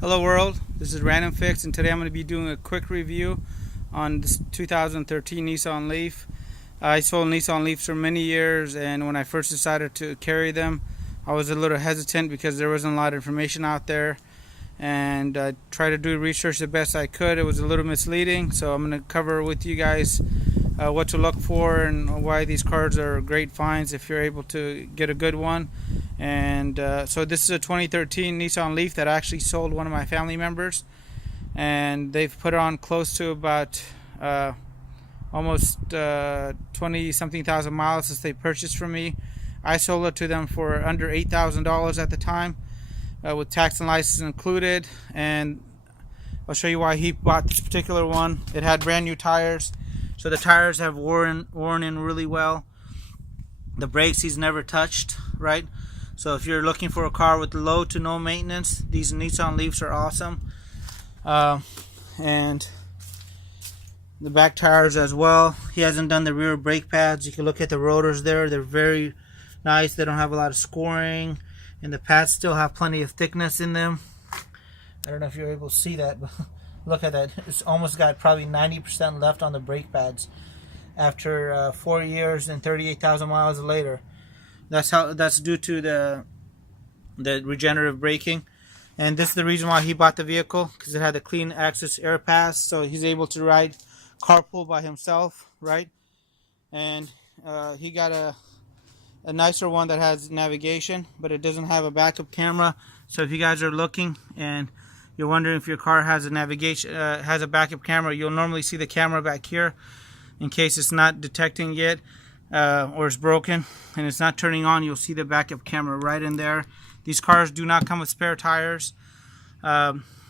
Hello world, this is Random Fix, and today I'm going to be doing a quick review on this 2013 Nissan Leaf. I sold Nissan Leafs for many years, and when I first decided to carry them I was a little hesitant because there wasn't a lot of information out there, and I tried to do research the best I could. It was a little misleading, so I'm going to cover with you guys what to look for and why these cars are great finds if you're able to get a good one. And so this is a 2013 Nissan Leaf that I actually sold one of my family members, and they've put on close to about almost 20 something thousand miles since they purchased from me. I sold it to them for under $8,000 at the time, with tax and license included, and I'll show you why he bought this particular one. It had brand new tires, so the tires have worn in really well. The brakes he's never touched, right? So if you're looking for a car with low to no maintenance, these Nissan Leafs are awesome. And the back tires as well. He hasn't done the rear brake pads. You can look at the rotors there. They're very nice. They don't have a lot of scoring, and the pads still have plenty of thickness in them. I don't know if you're able to see that, but look at that. It's almost got probably 90% left on the brake pads after 4 years and 38,000 miles later. That's due to the regenerative braking, and this is the reason why he bought the vehicle, because it had the clean access air pass, so he's able to ride carpool by himself, right? And he got a nicer one that has navigation, but it doesn't have a backup camera. So if you guys are looking and you're wondering if your car has a navigation has a backup camera, you'll normally see the camera back here in case it's not detecting yet. Or it's broken and it's not turning on. You'll see the backup camera right in there. These cars do not come with spare tires.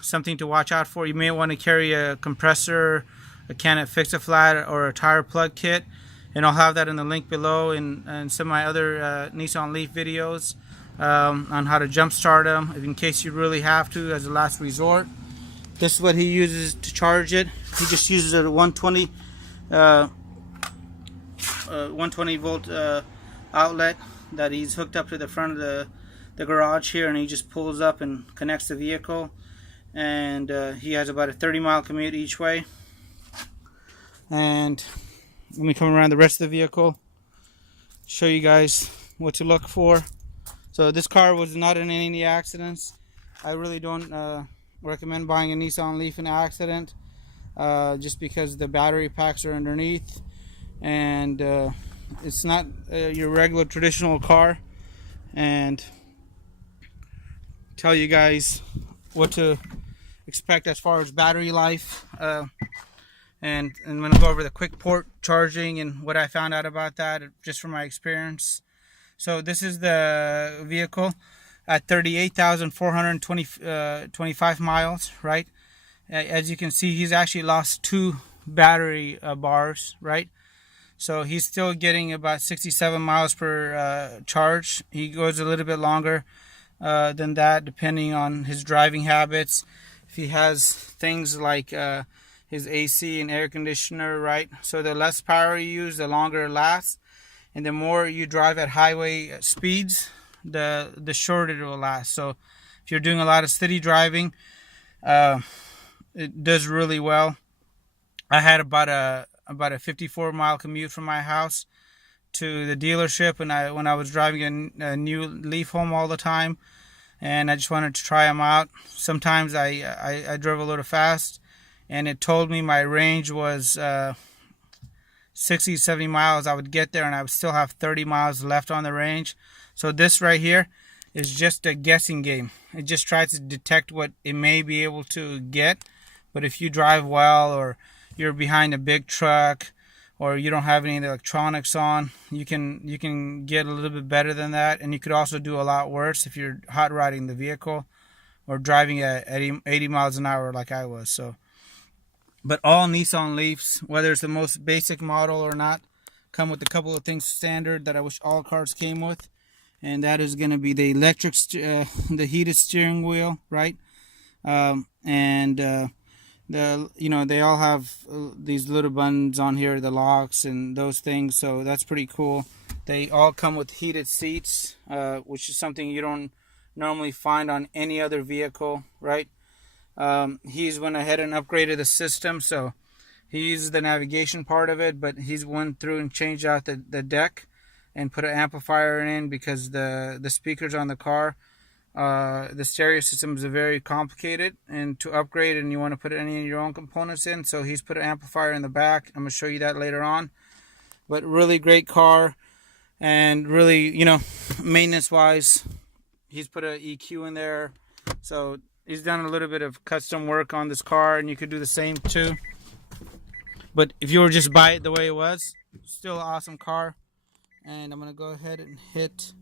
Something to watch out for. You may want to carry a compressor, a can of Fix-A-Flat, or a tire plug kit, and I'll have that in the link below in some of my other Nissan Leaf videos on how to jump start them in case you really have to as a last resort. This is what he uses to charge it. He just uses a 120 volt outlet that he's hooked up to the front of the garage here, and he just pulls up and connects the vehicle, and he has about a 30-mile commute each way. And let me come around the rest of the vehicle, show you guys what to look for. So this car was not in any accidents. I really don't recommend buying a Nissan Leaf in an accident, just because the battery packs are underneath, and it's not your regular traditional car. And tell you guys what to expect as far as battery life, and I'm going to go over the quick port charging and what I found out about that just from my experience. So this is the vehicle at 38,425 miles, right? As you can see, he's actually lost 2 battery bars, right? So he's still getting about 67 miles per charge. He goes a little bit longer than that depending on his driving habits. If he has things like his AC and air conditioner, right? So the less power you use, the longer it lasts. And the more you drive at highway speeds, the shorter it will last. So if you're doing a lot of city driving, it does really well. I had about a 54-mile commute from my house to the dealership, and when I was driving a new Leaf home all the time, and I just wanted to try them out. Sometimes I drove a little fast, and it told me my range was 60, 70 miles. I would get there and I would still have 30 miles left on the range. So this right here is just a guessing game. It just tries to detect what it may be able to get. But if you drive well, or you're behind a big truck, or you don't have any electronics on, you can get a little bit better than that. And you could also do a lot worse if you're hot rodding the vehicle or driving at 80 miles an hour like I was. So, but all Nissan Leafs, whether it's the most basic model or not, come with a couple of things standard that I wish all cars came with, and that is going to be the electric, the heated steering wheel, right? They all have these little buttons on here, the locks and those things, so that's pretty cool. They all come with heated seats, which is something you don't normally find on any other vehicle, right? He's went ahead and upgraded the system, so he's the navigation part of it, but he's went through and changed out the deck and put an amplifier in because the speakers on the car, the stereo system is very complicated, and to upgrade and you want to put any of your own components in, so he's put an amplifier in the back. I'm going to show you that later on. But really great car, and really, you know, maintenance wise, he's put an EQ in there, so he's done a little bit of custom work on this car, and you could do the same too. But if you were just buy it the way it was, still an awesome car. And I'm gonna go ahead and hit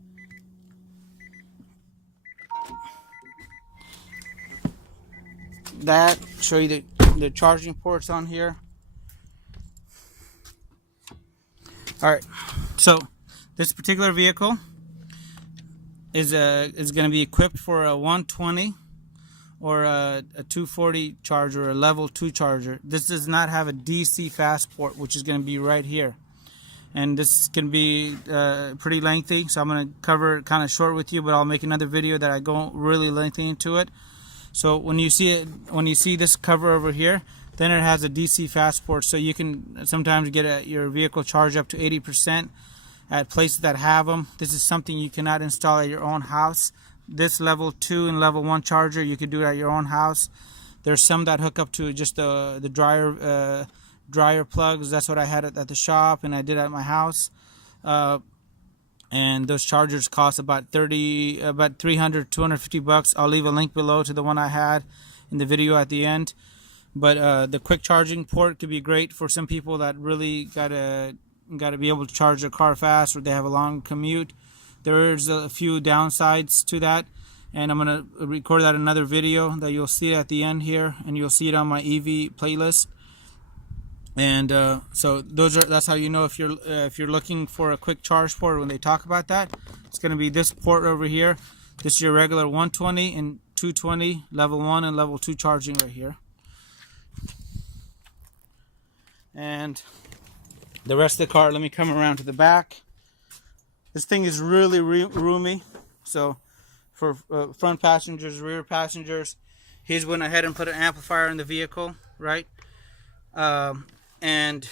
that, show you the charging ports on here. Alright, so this particular vehicle is going to be equipped for a 120 or a 240 charger, or a level 2 charger. This does not have a DC fast port, which is going to be right here. And this can be pretty lengthy, so I'm going to cover it kind of short with you, but I'll make another video that I go really lengthy into it. So when you see this cover over here, then it has a DC fast port, so you can sometimes get your vehicle charged up to 80% at places that have them. This is something you cannot install at your own house. This level 2 and level 1 charger you could do it at your own house. There's some that hook up to just the dryer plugs. That's what I had at the shop, and I did at my house. And those chargers cost about $250. I'll leave a link below to the one I had in the video at the end. But the quick charging port could be great for some people that really gotta be able to charge their car fast, or they have a long commute. There's a few downsides to that, and I'm gonna record that in another video that you'll see at the end here, and you'll see it on my EV playlist. And so that's how you know if you're looking for a quick charge port when they talk about that. It's going to be this port over here. This is your regular 120 and 220 level 1 and level 2 charging right here. And the rest of the car, let me come around to the back. This thing is really roomy. So for front passengers, rear passengers, he's went ahead and put an amplifier in the vehicle, right? And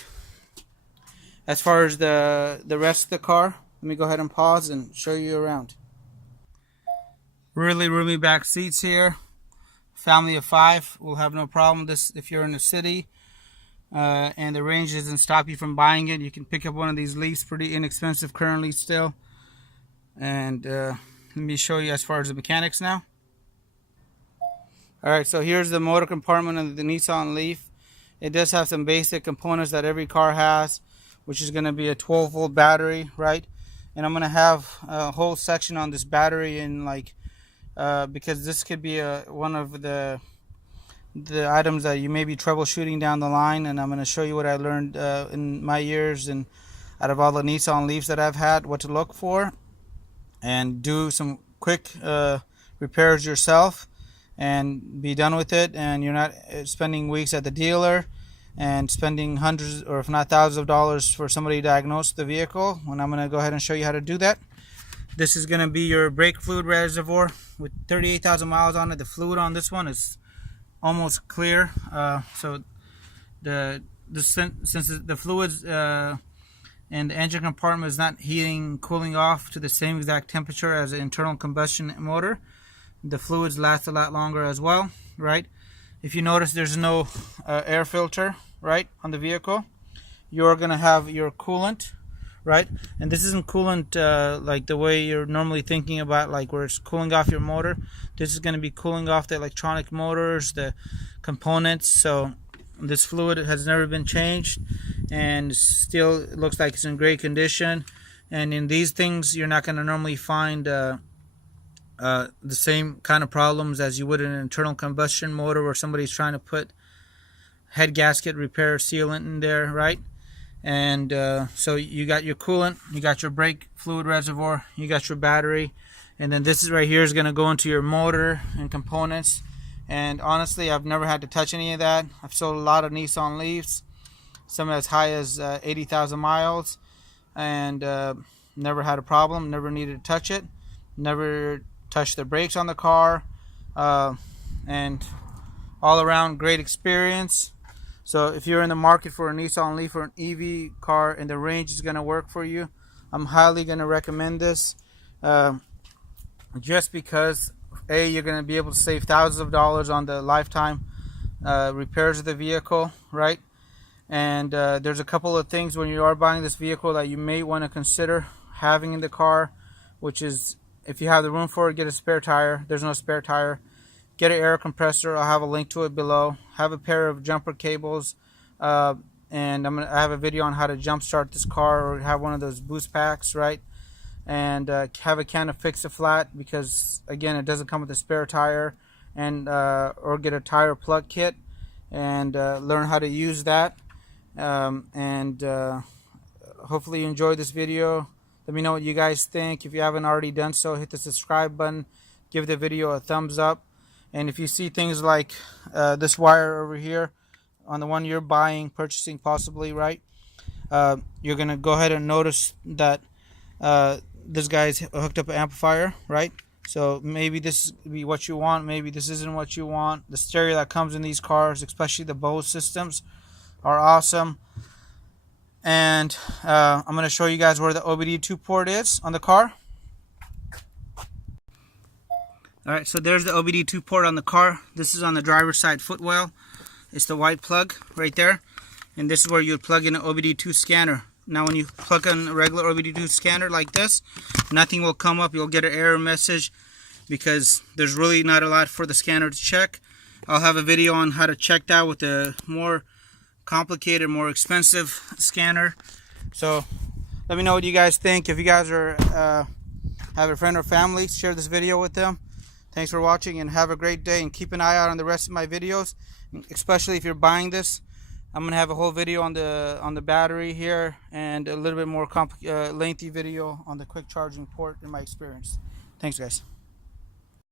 as far as the rest of the car, let me go ahead and pause and show you around. Really roomy back seats here. Family of 5 will have no problem with this if you're in the city. And the range doesn't stop you from buying it. You can pick up one of these Leafs, pretty inexpensive currently still. And let me show you as far as the mechanics now. Alright, so here's the motor compartment of the Nissan Leaf. It does have some basic components that every car has, which is going to be a 12-volt battery, right? And I'm going to have a whole section on this battery, and because this could be one of the items that you may be troubleshooting down the line. And I'm going to show you what I learned in my years and out of all the Nissan Leafs that I've had, what to look for, and do some quick repairs yourself and be done with it, and you're not spending weeks at the dealer and spending hundreds or if not thousands of dollars for somebody to diagnose the vehicle. And I'm going to go ahead and show you how to do that. This is going to be your brake fluid reservoir with 38,000 miles on it. The fluid on this one is almost clear, so since the fluids and the engine compartment is not heating, cooling off to the same exact temperature as an internal combustion motor, the fluids last a lot longer as well, right? If you notice, there's no air filter, right, on the vehicle. You're going to have your coolant, right? And this isn't coolant like the way you're normally thinking about, like where it's cooling off your motor. This is going to be cooling off the electronic motors, the components. So this fluid has never been changed and still looks like it's in great condition. And in these things, you're not going to normally find the same kind of problems as you would in an internal combustion motor where somebody's trying to put head gasket repair sealant in there, right? And so you got your coolant, you got your brake fluid reservoir, you got your battery, and then this is right here is going to go into your motor and components. And honestly, I've never had to touch any of that. I've sold a lot of Nissan Leafs, some as high as 80,000 miles, and never had a problem, never needed to touch it, never touched the brakes on the car, and all around great experience. So if you're in the market for a Nissan Leaf or an EV car and the range is going to work for you, I'm highly going to recommend this. Just because you're going to be able to save thousands of dollars on the lifetime repairs of the vehicle, right? And there's a couple of things when you are buying this vehicle that you may want to consider having in the car, which is, if you have the room for it, get a spare tire. There's no spare tire. Get an air compressor. I'll have a link to it below. Have a pair of jumper cables, and I have a video on how to jump start this car, or have one of those boost packs, right? And have a can of Fix-A-Flat, because again, it doesn't come with a spare tire, and or get a tire plug kit and learn how to use that. Hopefully you enjoyed this video. Let me know what you guys think. If you haven't already done so, hit the subscribe button, give the video a thumbs up, and if you see things like this wire over here on the one you're purchasing possibly, right, you're gonna go ahead and notice that this guy's hooked up an amplifier, right? So maybe this will be what you want, maybe this isn't what you want. The stereo that comes in these cars, especially the Bose systems, are awesome. And I'm going to show you guys where the Obd2 port is on the car. Alright, so there's the Obd2 port on the car. This is on the driver's side footwell. It's the white plug right there. And this is where you would plug in an Obd2 scanner. Now when you plug in a regular Obd2 scanner like this, nothing will come up. You'll get an error message because there's really not a lot for the scanner to check. I'll have a video on how to check that with a more complicated, more expensive scanner. So let me know what you guys think. If you guys are have a friend or family, share this video with them. Thanks for watching, and have a great day, and keep an eye out on the rest of my videos, especially if you're buying this. I'm gonna have a whole video on the battery here, and a little bit more lengthy video on the quick charging port in my experience. Thanks guys.